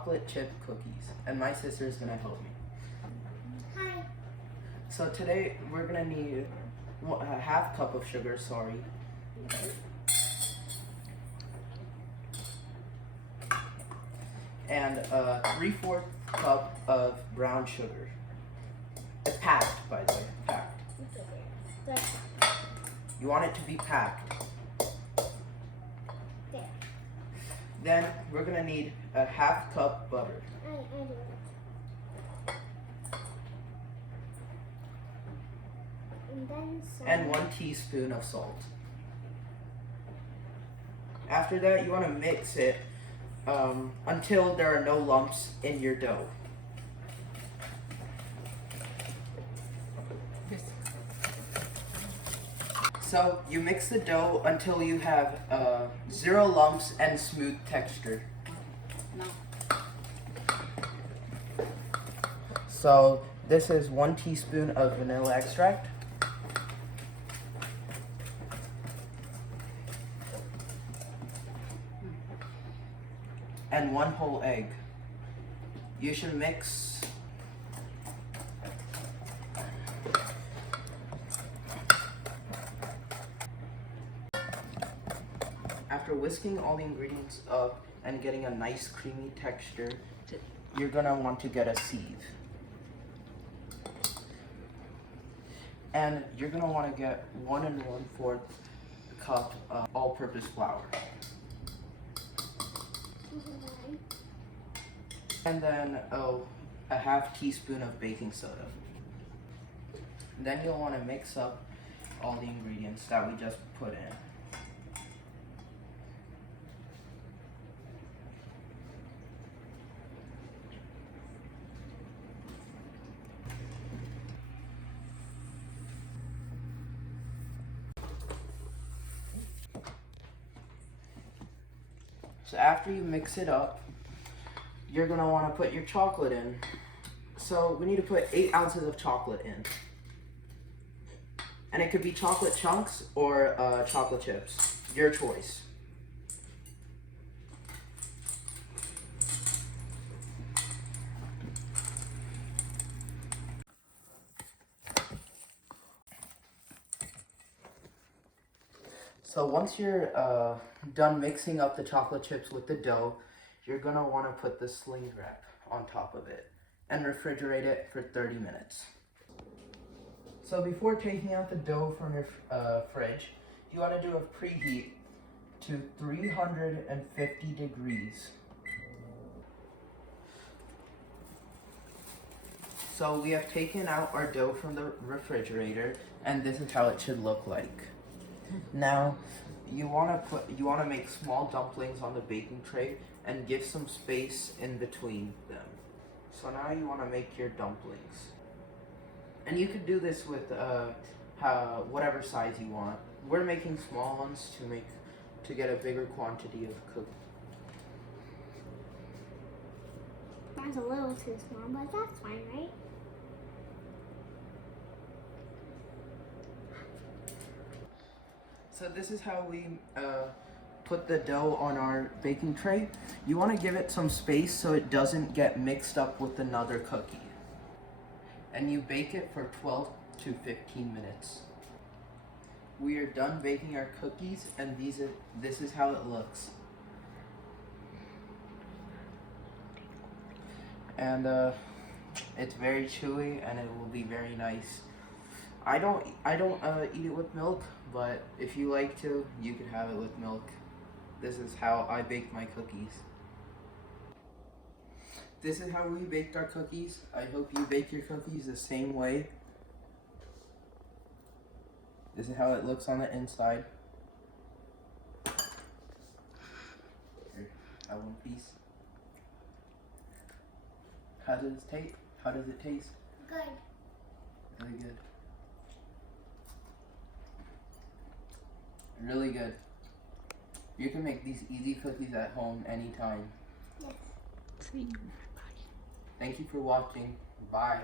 chocolate chip cookies, and my sister is gonna help me. Hi. So today we're gonna need a half cup of sugar, and a 3/4 cup of brown sugar. It's packed, by the way, packed. You want it to be packed. There. Then we're gonna need a half cup butter. I do it. And then some. And 1 teaspoon of salt. After that, you want to mix it until there are no lumps in your dough. So you mix the dough until you have 0 lumps and smooth texture. So this is 1 teaspoon of vanilla extract. And 1 whole egg. You should mix after whisking all the ingredients up and getting a nice creamy texture, you're gonna want to get a sieve. And you're gonna want to get 1 1/4 cup of all-purpose flour. And then a half teaspoon of baking soda. Then you'll want to mix up all the ingredients that we just put in. So after you mix it up, you're gonna want to put your chocolate in. So we need to put 8 ounces of chocolate in. And it could be chocolate chunks or chocolate chips, your choice. So once you're done mixing up the chocolate chips with the dough, you're gonna want to put the sling wrap on top of it and refrigerate it for 30 minutes. So before taking out the dough from your fridge, you want to do a preheat to 350 degrees. So we have taken out our dough from the refrigerator, and this is how it should look like. Now, you want to make small dumplings on the baking tray and give some space in between them. So now you want to make your dumplings. And you could do this with whatever size you want. We're making small ones to get a bigger quantity of cookies. Mine's a little too small, but that's fine, right? So this is how we put the dough on our baking tray. You want to give it some space so it doesn't get mixed up with another cookie. And you bake it for 12 to 15 minutes. We are done baking our cookies, and this is how it looks. And it's very chewy, and it will be very nice. I don't eat it with milk, but if you like to, you can have it with milk. This is how I baked my cookies. This is how we baked our cookies. I hope you bake your cookies the same way. This is how it looks on the inside. Here, have one piece. How does it taste? How does it taste? Good. Really good. Really good. You can make these easy cookies at home anytime. Yes. Thank you for watching. Bye.